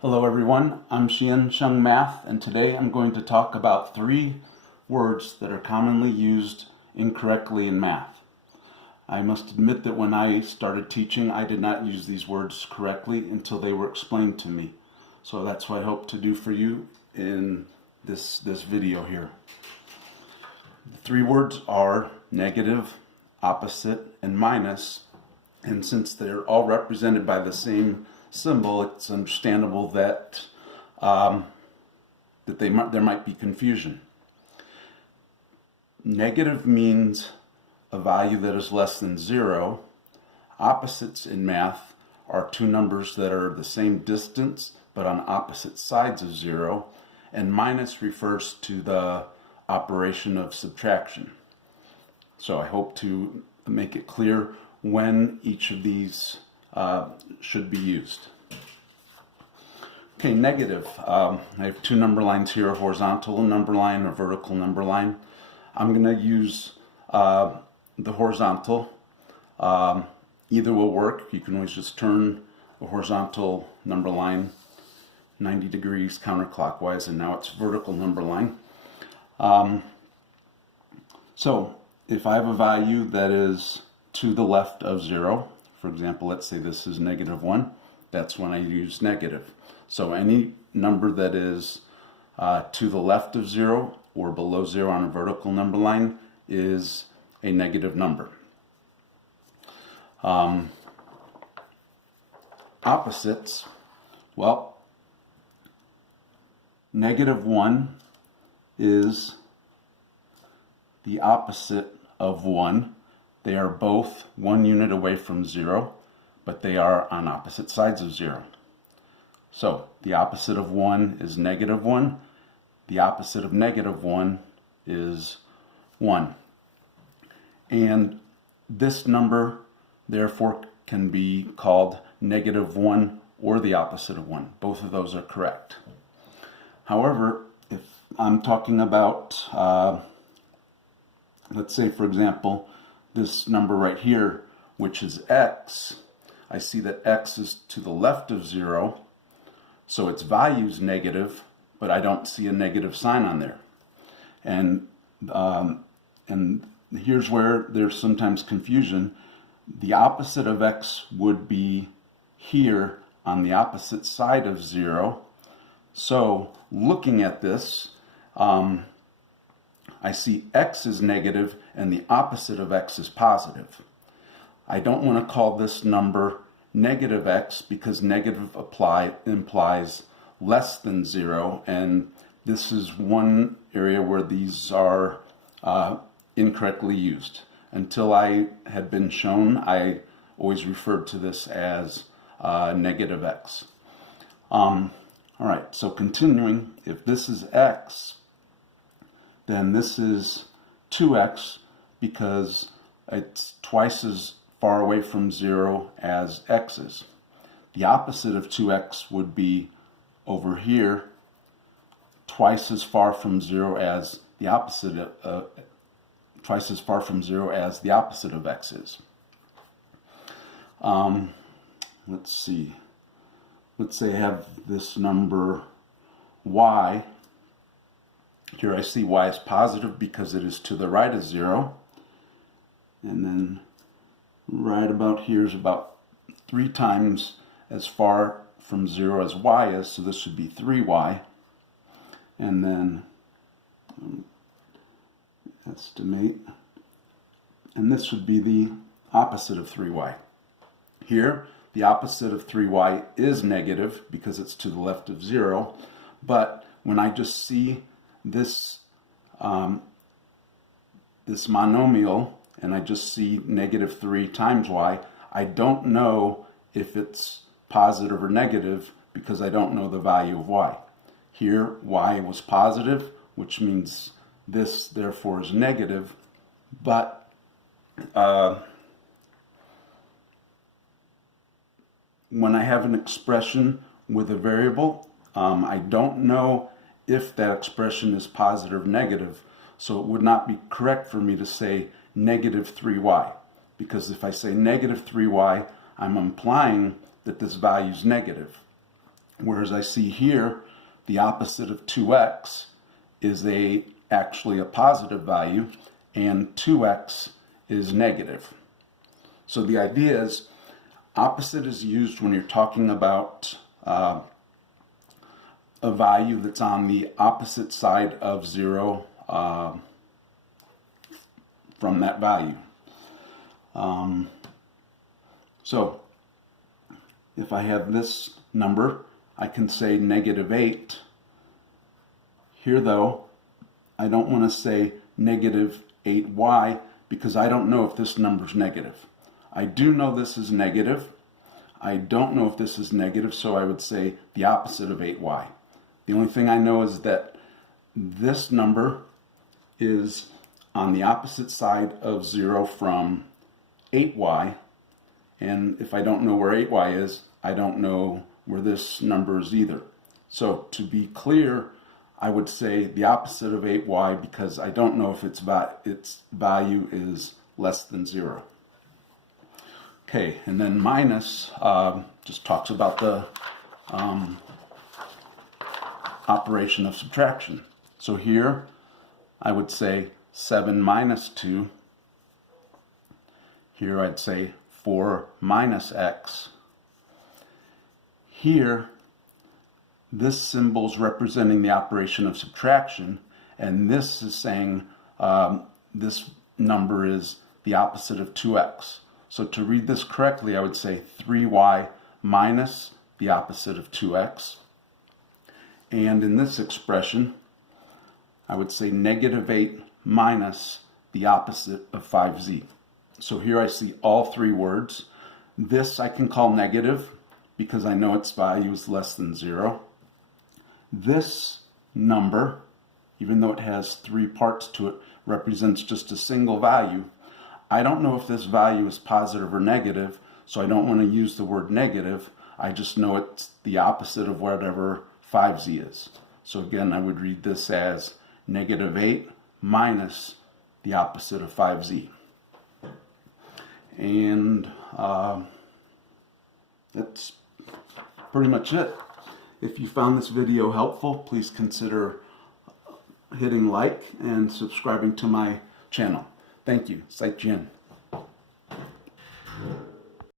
Hello everyone, I'm Xiansheng Math, and today I'm going to talk about 3 words that are commonly used incorrectly in math. I must admit that when I started teaching, I did not use these words correctly until they were explained to me. So that's what I hope to do for you in this video here. The 3 words are negative, opposite, and minus, and since they're all represented by the same symbol, it's understandable that there might be confusion. Negative means a value that is less than 0. Opposites in math are 2 numbers that are the same distance but on opposite sides of 0, and minus refers to the operation of subtraction. So I hope to make it clear when each of these should be used. Okay, negative. I have 2 number lines here, a horizontal number line, a vertical number line. I'm going to use the horizontal. Either will work. You can always just turn the horizontal number line 90 degrees counterclockwise, and now it's vertical number line. So if I have a value that is to the left of 0, for example, let's say this is -1, that's when I use negative. So any number that is to the left of 0 or below 0 on a vertical number line is a negative number. Opposites, well, -1 is the opposite of 1. They are both 1 unit away from 0, but they are on opposite sides of 0. So the opposite of 1 is -1. The opposite of -1 is 1. And this number, therefore, can be called -1 or the opposite of 1. Both of those are correct. However, if I'm talking about, let's say, for example, this number right here, which is x, I see that x is to the left of 0, so its value is negative, but I don't see a negative sign on there. And here's where there's sometimes confusion. The opposite of x would be here on the opposite side of 0. So looking at this, I see x is negative and the opposite of x is positive. I don't want to call this number negative x because negative implies less than 0, and this is one area where these are incorrectly used. Until I had been shown, I always referred to this as negative x. Alright, so continuing, if this is x, then this is 2x because it's twice as far away from 0 as x is. The opposite of 2x would be over here, twice as far from 0 as the opposite of x is. Let's see. Let's say I have this number y. Here I see y is positive because it is to the right of 0. And then right about here is about 3 times as far from 0 as y is, so this would be 3y. And then estimate, and this would be the opposite of 3y. Here, the opposite of 3y is negative because it's to the left of 0, but when I just see this this monomial and I just see -3 times y, I don't know if it's positive or negative because I don't know the value of y. Here, y was positive, which means this therefore is negative, but when I have an expression with a variable, I don't know if that expression is positive or negative, so it would not be correct for me to say -3y, because if I say -3y, I'm implying that this value is negative. Whereas I see here, the opposite of 2x is actually a positive value, and 2x is negative. So the idea is, opposite is used when you're talking about a value that's on the opposite side of 0 from that value. So if I have this number, I can say -8. Here though, I don't want to say -8y because I don't know if this number's negative. I do know this is negative. I don't know if this is negative, so I would say the opposite of 8y. The only thing I know is that this number is on the opposite side of 0 from 8y, and if I don't know where 8y is, I don't know where this number is either. So to be clear, I would say the opposite of 8y because I don't know if its value is less than 0. Okay, and then minus just talks about the operation of subtraction. So here I would say 7 minus 2. Here I'd say 4 minus x. Here, this symbol's representing the operation of subtraction, and this is saying this number is the opposite of 2x. So to read this correctly, I would say 3y minus the opposite of 2x. And in this expression, I would say -8 minus the opposite of 5z. So here I see all three words. This I can call negative because I know its value is less than 0. This number, even though it has 3 parts to it, represents just a single value. I don't know if this value is positive or negative, so I don't want to use the word negative. I just know it's the opposite of whatever 5z is. So again, I would read this as -8 minus the opposite of 5z. And that's pretty much it. If you found this video helpful, please consider hitting like and subscribing to my channel. Thank you. Xiansheng.